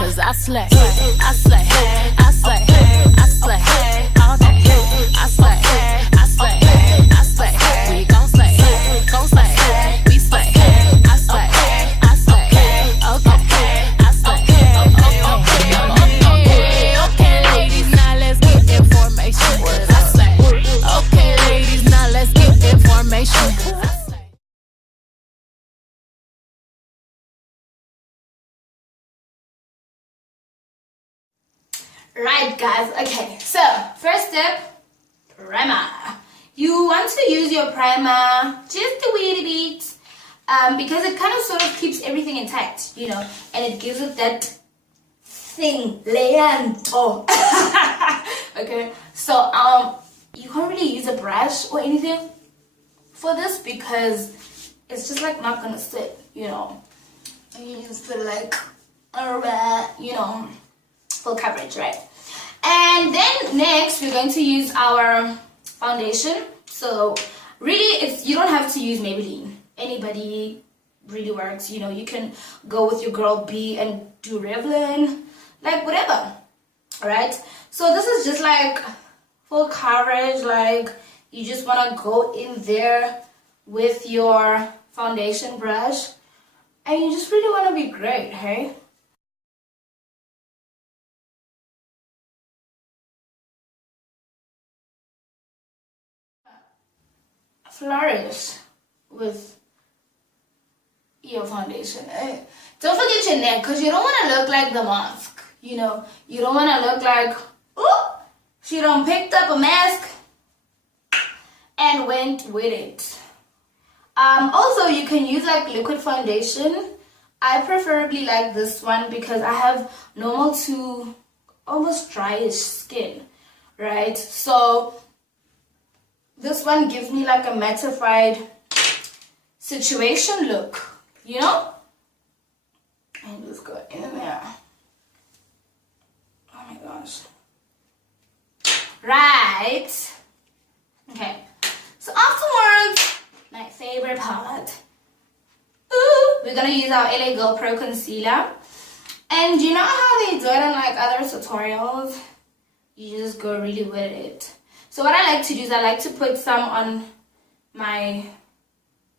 cause I slay, I slay, I slay, I slay, all day, I slay, I slay, I slay, we gon' slay, we slay, I slay, I slay, okay, I slay, okay, ladies, now let's get information, cause I slay, okay, ladies, now let's get information, cause I slay. Right, guys. Okay, so first step, primer. You want to use your primer just a wee bit, because it kind of sort of keeps everything intact, you know, and it gives it that thing, leanto. Okay, so you can't really use a brush or anything for this because it's just like not gonna sit, you know. And you just put it like around, you know, full coverage, right? And then next we're going to use our foundation. So really, you don't have to use Maybelline. Anybody really works, you know. You can go with your girl B and do Revlon, like whatever. All right, so this is just like full coverage, like you just want to go in there with your foundation brush and you just really want to be great, hey? Flourish with your foundation. Don't forget your neck, because you don't want to look like the mask, you know. You don't want to look like, oh, she done picked up a mask and went with it. Also, you can use like liquid foundation. I preferably like this one because I have normal to almost dryish skin, right? So this one gives me like a mattified situation look, you know? And just go in there. Oh my gosh. Right. Okay. So afterwards, my favorite part. Ooh, we're gonna use our LA Girl Pro Concealer. And you know how they do it in like other tutorials? You just go really with it. So what I like to do is I like to put some on my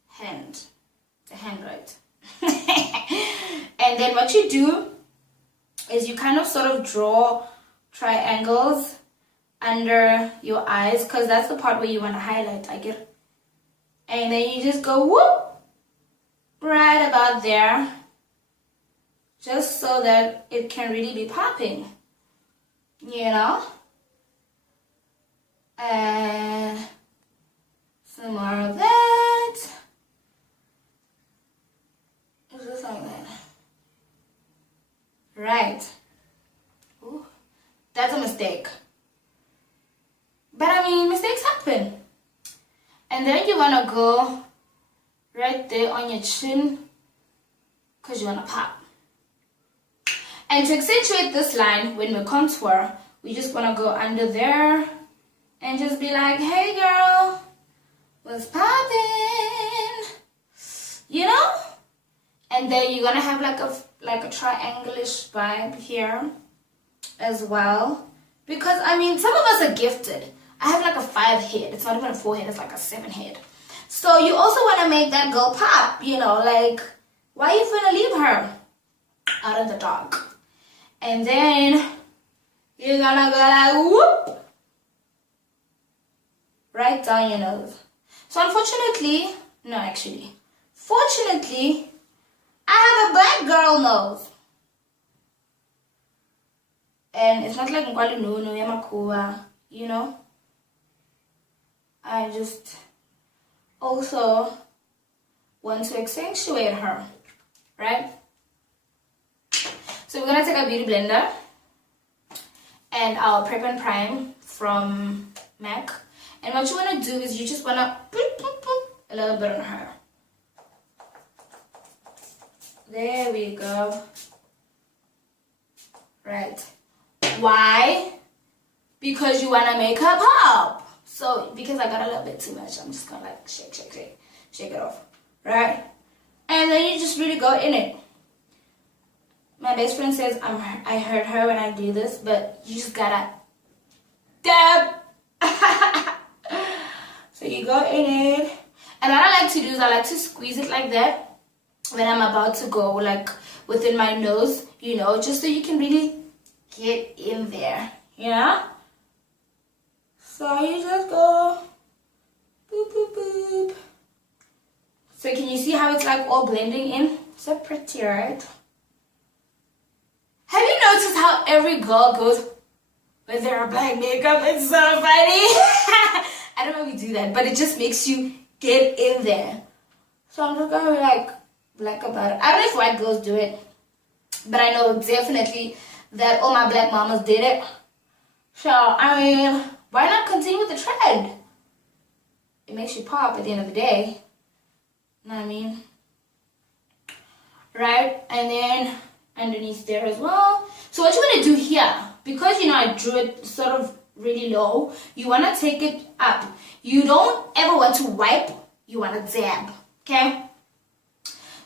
hand. The hand, right? And then what you do is you kind of sort of draw triangles under your eyes, because that's the part where you want to highlight, I get. And then you just go whoop right about there, just so that it can really be popping, you know. And some more of that. Just like that. Right. Ooh, that's a mistake. But I mean, mistakes happen. And then you want to go right there on your chin, because you want to pop. And to accentuate this line, when we contour, we just want to go under there and just be like, hey girl, what's poppin'? You know? And then you're gonna have like a triangle-ish vibe here as well. Because I mean, some of us are gifted. I have like a 5 head. It's not even a 4 head, it's like a 7 head. So you also want to make that girl pop, you know, like, why are you gonna leave her out of the dark? And then you're gonna go like whoop right down your nose. So unfortunately, no, actually, fortunately, I have a black girl nose. And it's not like Nkwalununu, Yamakua, you know. I just also want to accentuate her, right? So we're gonna take our beauty blender and our Prep and Prime from MAC. And what you wanna do is you just wanna a little bit on her. There we go. Right. Why? Because you wanna make her pop. So because I got a little bit too much, I'm just gonna like shake it off. Right? And then you just really go in it. My best friend says I hurt her when I do this, but you just gotta dab. So you go in it. And what I like to do is I like to squeeze it like that when I'm about to go like within my nose, you know, just so you can really get in there, you know? So you just go boop, boop, boop. So can you see how it's like all blending in? So pretty, right? Have you noticed how every girl goes with their black makeup? It's so funny. I don't know if we do that, but it just makes you get in there. So I'm just gonna be like black about it. I don't know if white girls do it, but I know definitely that all my black mamas did it. So I mean, why not continue with the trend? It makes you pop at the end of the day. You know what I mean? Right? And then underneath there as well. So what you want to do here, because you know I drew it sort of really low, you want to take it up. You don't ever want to wipe, you want to dab. Okay?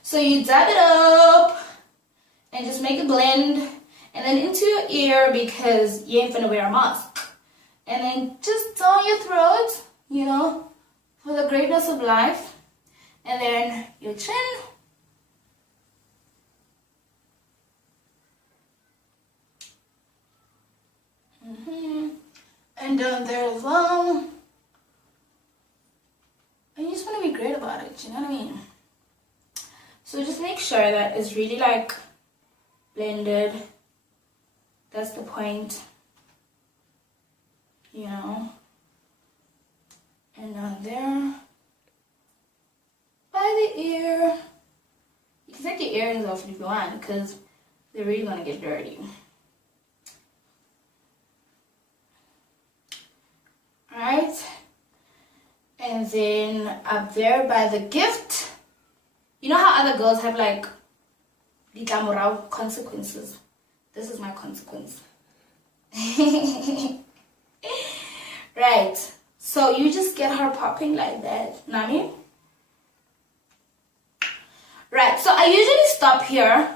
So you dab it up and just make a blend. And then into your ear, because you ain't gonna wear a mask. And then just down your throat, you know, for the greatness of life. And then your chin. And down there as well. And you just want to be great about it, you know what I mean? So just make sure that it's really like blended. That's the point, you know. And down there, by the ear. You can take your earrings off if you want, because they're really gonna get dirty. Alright, and then up there by the gift, you know how other girls have like ditlamorao consequences? This is my consequence. Right, so you just get her popping like that, Nami. Right, so I usually stop here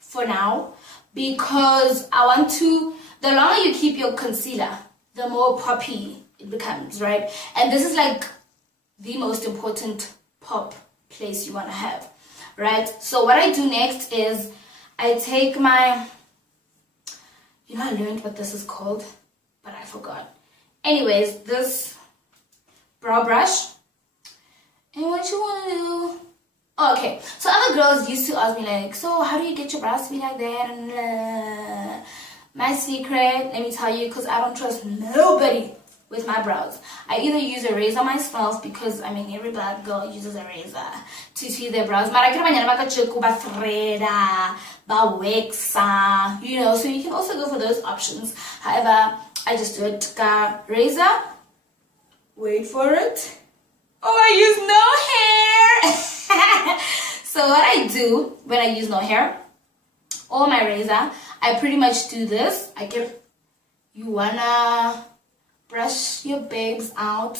for now because I want to, the longer you keep your concealer, the more poppy it becomes, right? And this is like the most important pop place you want to have, right? So what I do next is I take my, you know, I learned what this is called, but I forgot. Anyways, this brow brush, and what you want to do, oh, okay, so other girls used to ask me like, so how do you get your brows to be like that? And my secret, let me tell you, because I don't trust nobody with my brows. I either use a razor myself, because I mean every black girl uses a razor to tweeze their brows. Mara kira banyana ba ka cheku ba threada, ba waxa, you know, so you can also go for those options. However, I just do it ka razor. Wait for it. Oh, I use no hair. So what I do when I use no hair, or my razor, I pretty much do this. I get, you wanna brush your babes out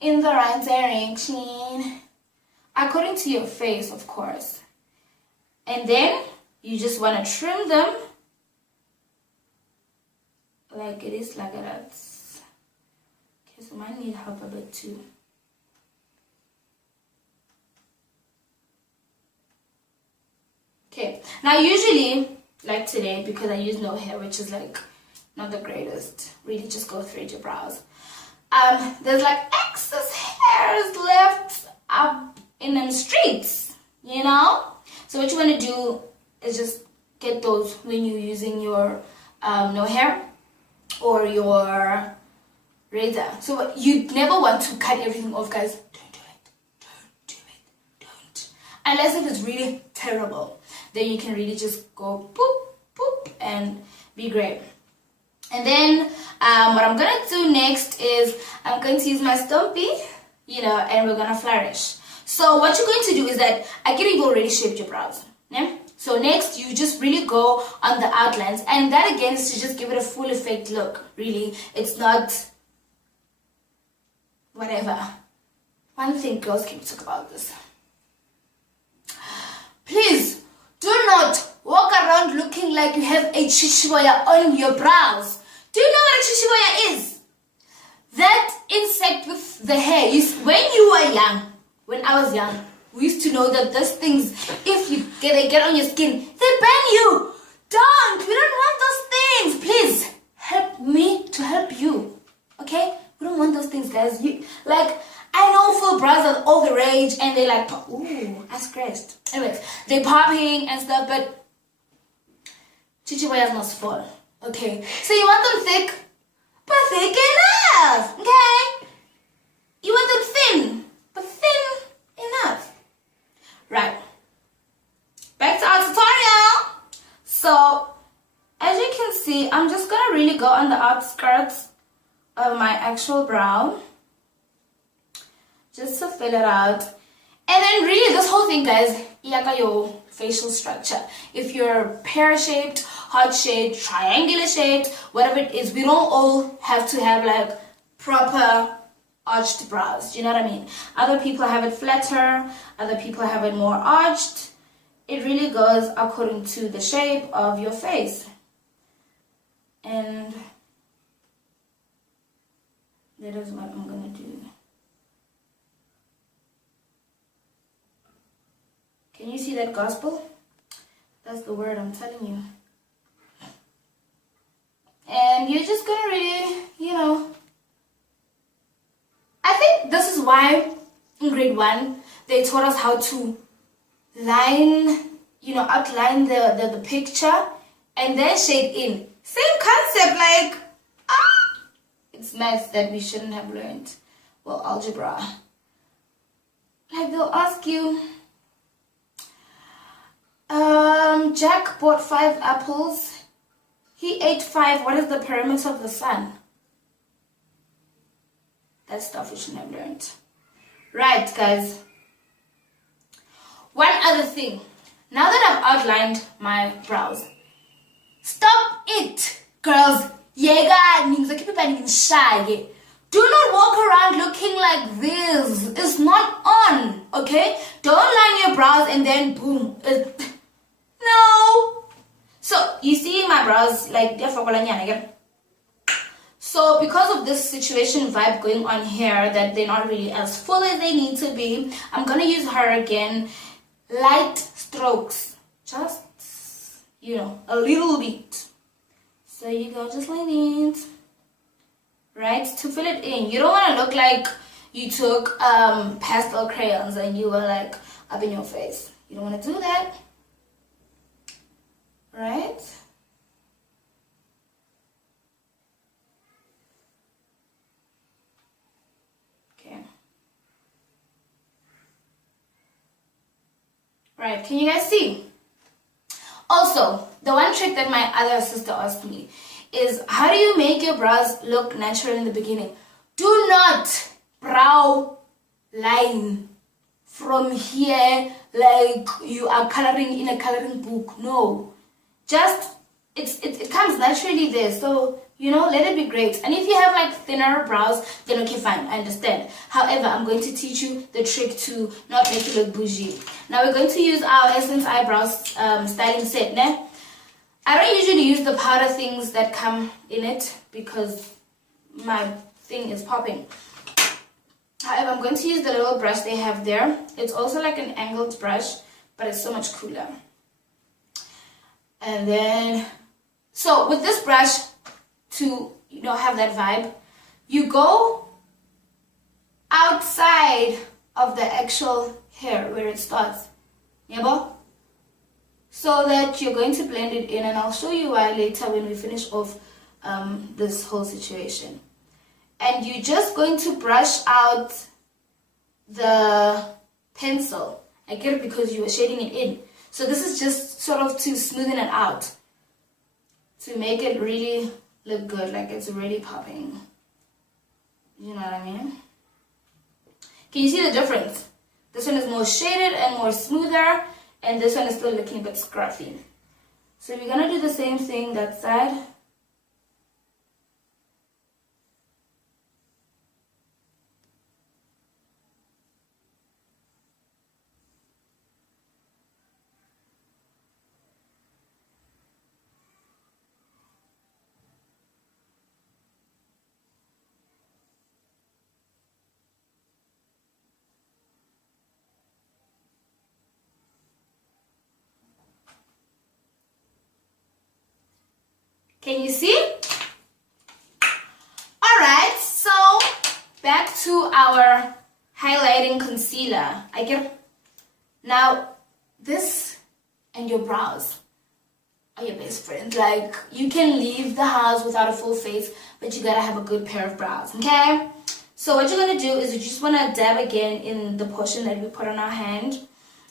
in the right direction, according to your face, of course. And then you just wanna trim them like it is, like that. Okay, so mine need help a bit too. Okay, now usually, like today, because I use no hair, which is like not the greatest, really just go thread your brows. There's like excess hairs left up in them streets, you know? So what you want to do is just get those when you're using your no hair or your razor. So you never want to cut everything off, guys. Don't do it. Don't do it. Don't. Unless if it's really terrible. Then you can really just go boop, boop, and be great. And then what I'm going to do next is I'm going to use my Stumpy, you know, and we're going to flourish. So what you're going to do is that I get you've already shaped your brows. Yeah? So next you just really go on the outlines. And that again is to just give it a full effect look. Really, it's not whatever. One thing girls can talk about this. Please do not walk around looking like you have a chichiboya on your brows. Do you know what a chichiboya is? That insect with the hair. When you were young, when I was young, we used to know that those things, if they get on your skin, they burn you. We don't want those things. Please help me to help you. Okay? We don't want those things, guys. I know full brows are all the rage and they like, ooh, I scratched. Anyways, they're popping and stuff, but chichiboyas must fall. Okay? So you want them thick, but thick enough. Okay? You want them thin, but thin enough. Right. Back to our tutorial. So, as you can see, I'm just going to really go on the outskirts of my actual brow. Just to fill it out. And then really this whole thing, guys, your facial structure. If you're pear-shaped, heart-shaped, triangular-shaped, whatever it is, we don't all have to have like proper arched brows. Do you know what I mean? Other people have it flatter, other people have it more arched. It really goes according to the shape of your face. And that is what I'm gonna do. Can you see that gospel? That's the word I'm telling you. And you're just gonna really, I think this is why in grade 1 they taught us how to outline the picture and then shade in. Same concept, it's maths that we shouldn't have learned. Well, algebra. Like they'll ask you, Jack bought 5 apples. He ate 5. What is the perimeter of the sun? That stuff we shouldn't have learned. Right, guys. One other thing. Now that I've outlined my brows, stop it, girls. Do not walk around looking like this. It's not on, okay? Don't line your brows and then boom. No. So, you see my brows like they're. So, because of this situation vibe going on here, that they're not really as full as they need to be, I'm going to use her again. Light strokes. Just, a little bit. So, you go just like this. Right? To fill it in. You don't want to look like you took pastel crayons and you were like up in your face. You don't want to do that. Right? Okay. Right, can you guys see? Also, the one trick that my other sister asked me is, how do you make your brows look natural in the beginning? Do not brow line from here like you are coloring in a coloring book. No. Just, it comes naturally there. So, let it be great. And if you have like thinner brows, then okay, fine, I understand. However, I'm going to teach you the trick to not make it look bougie. Now we're going to use our Essence Eyebrows styling set. Ne? I don't usually use the powder things that come in it because my thing is popping. However, I'm going to use the little brush they have there. It's also like an angled brush, but it's so much cooler. And then, so with this brush, to have that vibe, you go outside of the actual hair where it starts. Yeah, so that you're going to blend it in, and I'll show you why later when we finish off this whole situation. And you're just going to brush out the pencil. I get it because you were shading it in. So this is just sort of to smoothen it out, to make it really look good, like it's really popping. You know what I mean? Can you see the difference? This one is more shaded and more smoother, and this one is still looking a bit scruffy. So we're gonna do the same thing that side. Can you see? Alright, so back to our highlighting concealer. Now this and your brows are your best friends. Like, you can leave the house without a full face, but you gotta have a good pair of brows, okay? So what you're gonna do is you just wanna dab again in the portion that we put on our hand.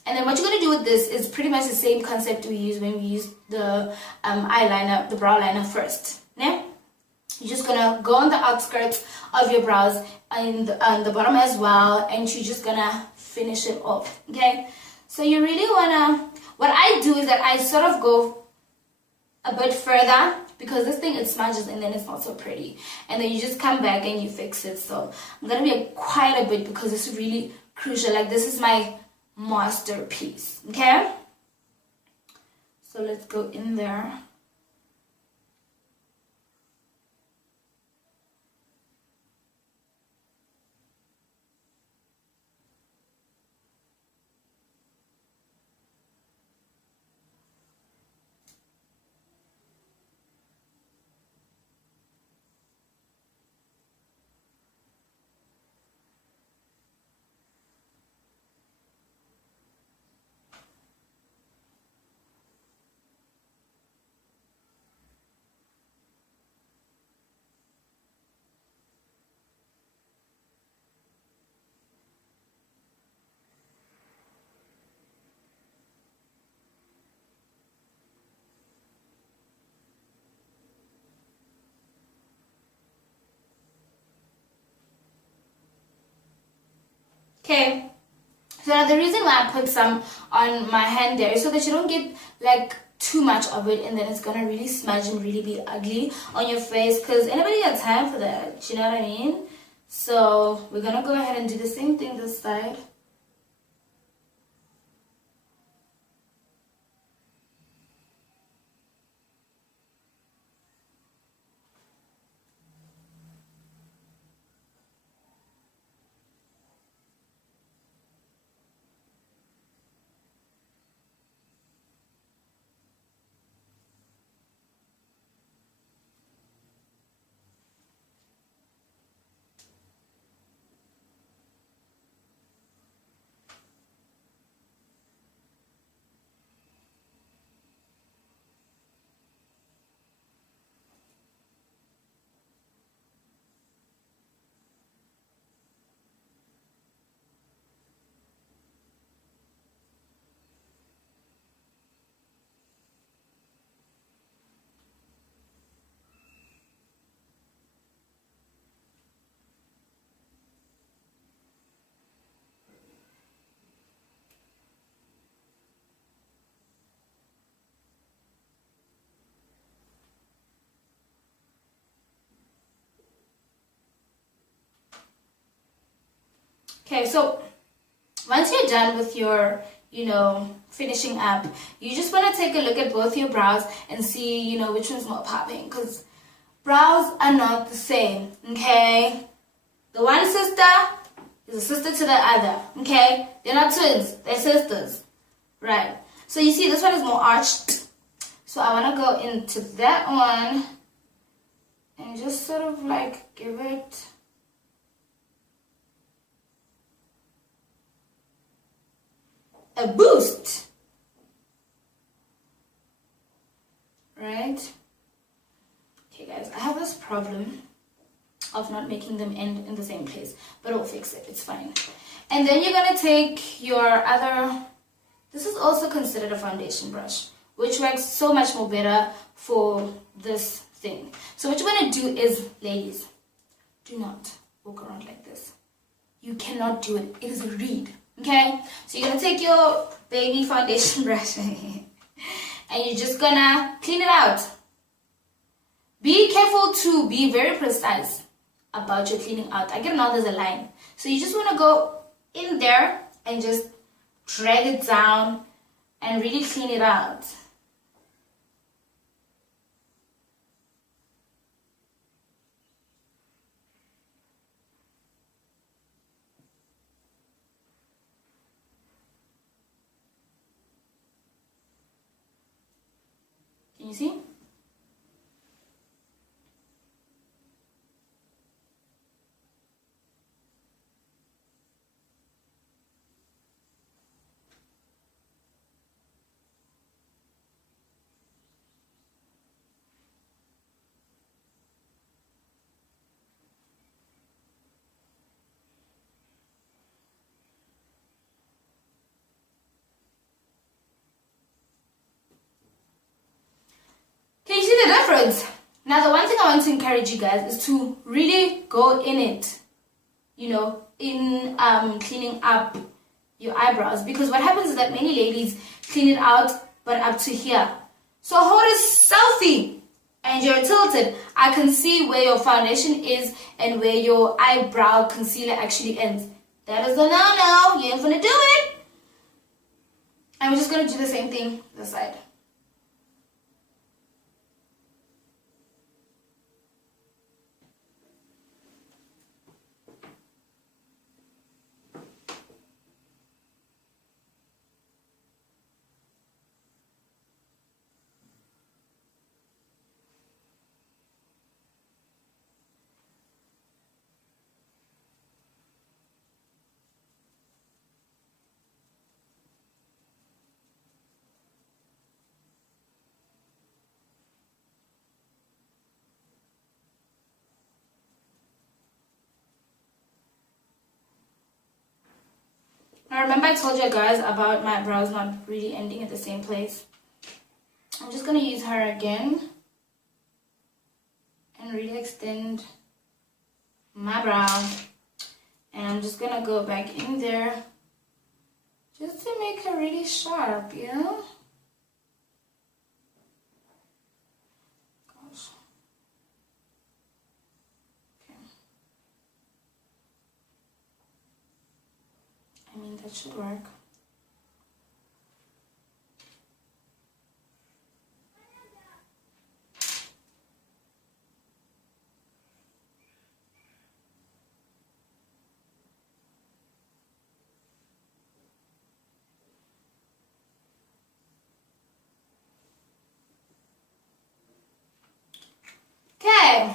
And then what you're gonna do with this is pretty much the same concept we use when we use the eyeliner, the brow liner first. Yeah? You're just gonna go on the outskirts of your brows and on the bottom as well, and you're just gonna finish it off, okay? So you really wanna, what I do is that I sort of go a bit further, because this thing, it smudges and then it's not so pretty, and then you just come back and you fix it. So I'm gonna be quite a bit, because this is really crucial. Like, this is my masterpiece, okay? So let's go in there. Okay, so now the reason why I put some on my hand there is so that you don't get like too much of it, and then it's gonna really smudge and really be ugly on your face, because anybody got time for that, you know what I mean? So we're gonna go ahead and do the same thing this side. Okay, so once you're done with your, finishing up, you just want to take a look at both your brows and see, which one's more popping, because brows are not the same, okay? The one sister is a sister to the other, okay? They're not twins, they're sisters, right? So you see, this one is more arched, so I want to go into that one and just sort of like give it a boost, right? Okay guys, I have this problem of not making them end in the same place, but we'll fix it, it's fine. And then you're gonna take your other, this is also considered a foundation brush, which works so much more better for this thing. So what you want to do is, ladies, do not walk around like this. You cannot do it, it is a read. Okay, so you're gonna take your baby foundation brush and you're just gonna clean it out. Be careful to be very precise about your cleaning out. I get now there's a line, so you just want to go in there and just drag it down and really clean it out. Can you see? afterwards, now the one thing I want to encourage you guys is to really go in it, you know, in cleaning up your eyebrows, because what happens is that many ladies clean it out but up to here. So hold a selfie and you're tilted. I can see where your foundation is and where your eyebrow concealer actually ends. That is a no-no. You ain't gonna do it. And we're just gonna do the same thing this side. Now remember I told you guys about my brows not really ending at the same place. I'm just going to use her again and really extend my brow. And I'm just going to go back in there just to make her really sharp, you know? Gosh. Okay. I mean, that should work. Okay,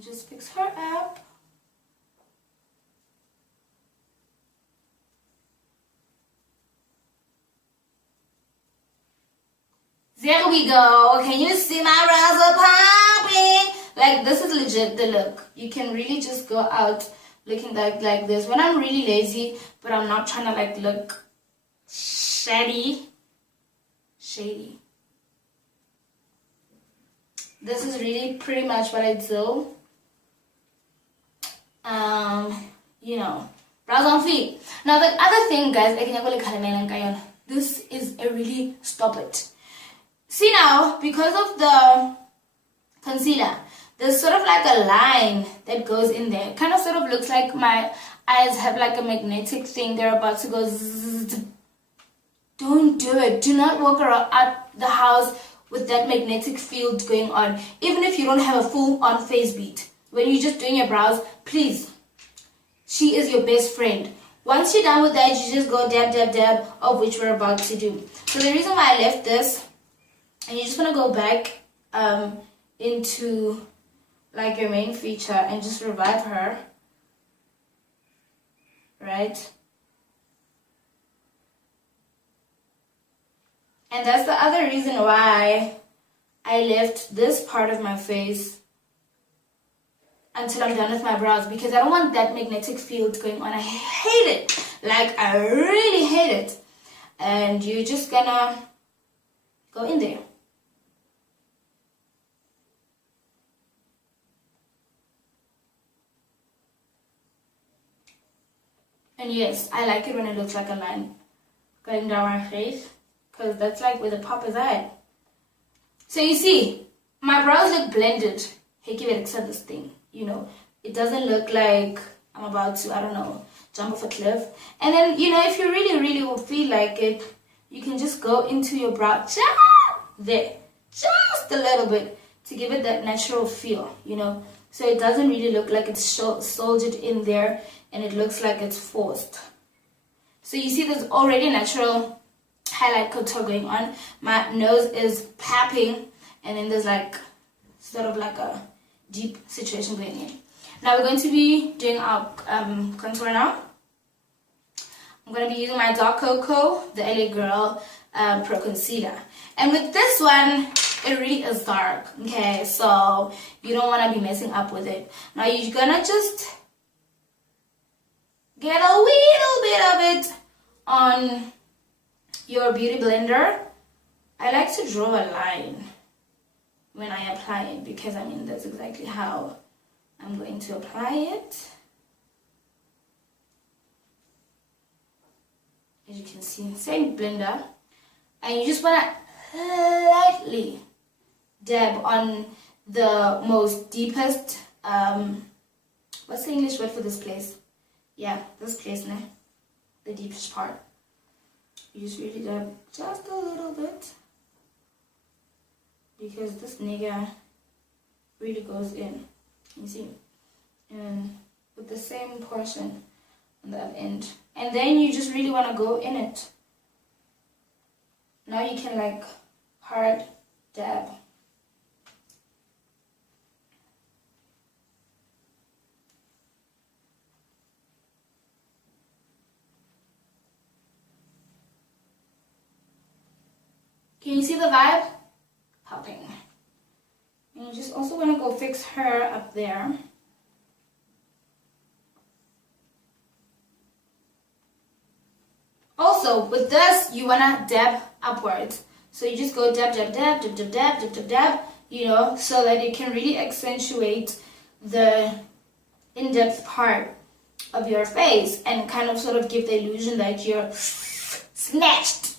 just fix her up. There we go. Can you see my brows are popping? Like, this is legit the look. You can really just go out looking like this. When I'm really lazy, but I'm not trying to like look shady. This is really pretty much what I do. You know, brows on feet. Now the other thing, guys, this is a really stop it. See now, because of the concealer, there's sort of like a line that goes in there. It kind of sort of looks like my eyes have like a magnetic thing. They're about to go zzz. Don't do it. Do not walk around at the house with that magnetic field going on. Even if you don't have a full-on face beat. When you're just doing your brows, please. She is your best friend. Once you're done with that, you just go dab, dab, dab, of which we're about to do. So the reason why I left this, and you just want to go back into like your main feature and just revive her, right? And that's the other reason why I left this part of my face until I'm done with my brows, because I don't want that magnetic field going on. I hate it. Like, I really hate it. And you're just gonna go in there. And yes, I like it when it looks like a line going down my face, because that's like where the pop is at. So you see, my brows look blended. Hey, give it accept this thing. You know, it doesn't look like I'm about to, I don't know, jump off a cliff. And then, you know, if you really, really will feel like it, you can just go into your brow just there, just a little bit, to give it that natural feel, you know. So it doesn't really look like it's soldiered in there and it looks like it's forced. So you see there's already a natural highlight contour going on. My nose is popping, and then there's like sort of like a deep situation going in. Now we're going to be doing our contour now. I'm going to be using my Dark Cocoa, the LA Girl Pro Concealer. And with this one, it really is dark, okay? So you don't want to be messing up with it. Now you're going to just get a little bit of it on your beauty blender. I like to draw a line when I apply it, because I mean that's exactly how I'm going to apply it. As you can see, same blender, and you just want to lightly dab on the most deepest, what's the English word for this place? Yeah, this place, nah? The deepest part. You just really dab just a little bit, because this nigga really goes in, you see, and with the same portion on the other end. And then you just really want to go in it. Now you can like hard dab. Can you see the vibe? Popping. And you just also want to go fix her up there. Also, with this, you want to dab upwards. So you just go dab, dab, dab, dab, dab, dab, dab, dab, dab, you know, so that it can really accentuate the in-depth part of your face and kind of sort of give the illusion that you're snatched,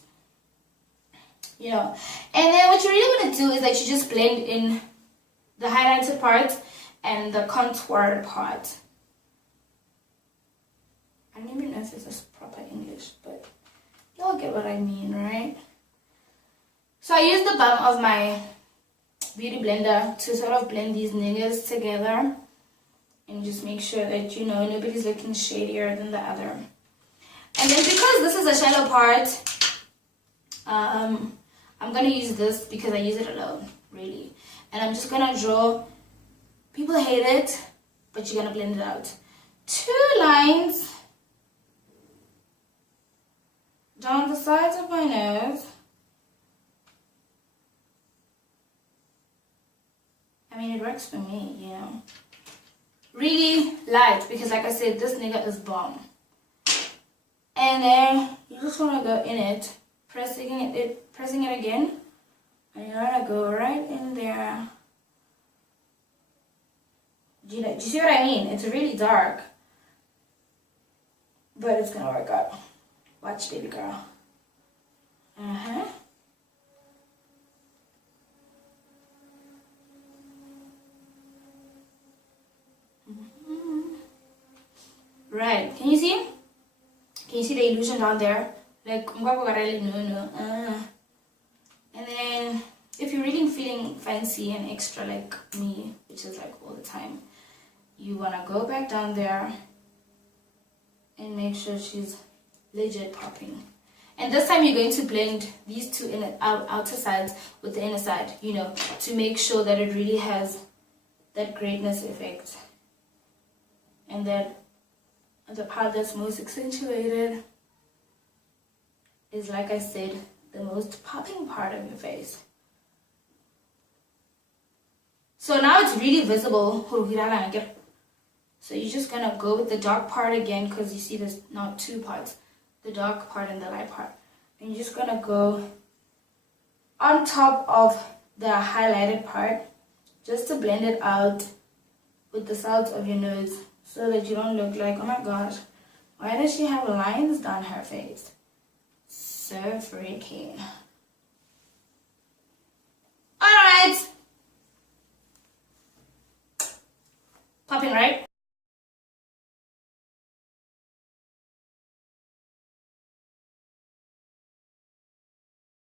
you know. And then what you really want to do is that you just blend in the highlighted part and the contoured part. I don't even know if this is proper English, but y'all get what I mean, right? So I use the bum of my beauty blender to sort of blend these niggas together and just make sure that, you know, nobody's looking shadier than the other. And then because this is a shallow part, I'm going to use this because I use it alone, really. And I'm just going to draw, people hate it, but you're going to blend it out. 2 lines down the sides of my nose. I mean, it works for me, you know. Really light, because like I said, this nigga is bomb. And then you just want to go in it, pressing it again. And you want to go right in there. Do you see what I mean? It's really dark, but it's going to work out. Watch, baby girl. Right. Can you see? Can you see the illusion down there? Like, no. And then, if you're really feeling fancy and extra like me, which is like all the time, you want to go back down there and make sure she's legit popping. And this time you're going to blend these two outer sides with the inner side, you know, to make sure that it really has that greatness effect. And that the part that's most accentuated is, like I said, the most popping part of your face. So now it's really visible. So you're just gonna go with the dark part again, because you see there's not 2 parts, the dark part and the light part. And you're just gonna go on top of the highlighted part just to blend it out with the sides of your nose, so that you don't look like, oh my gosh, why does she have lines down her face? So freaking. Alright. Popping, right?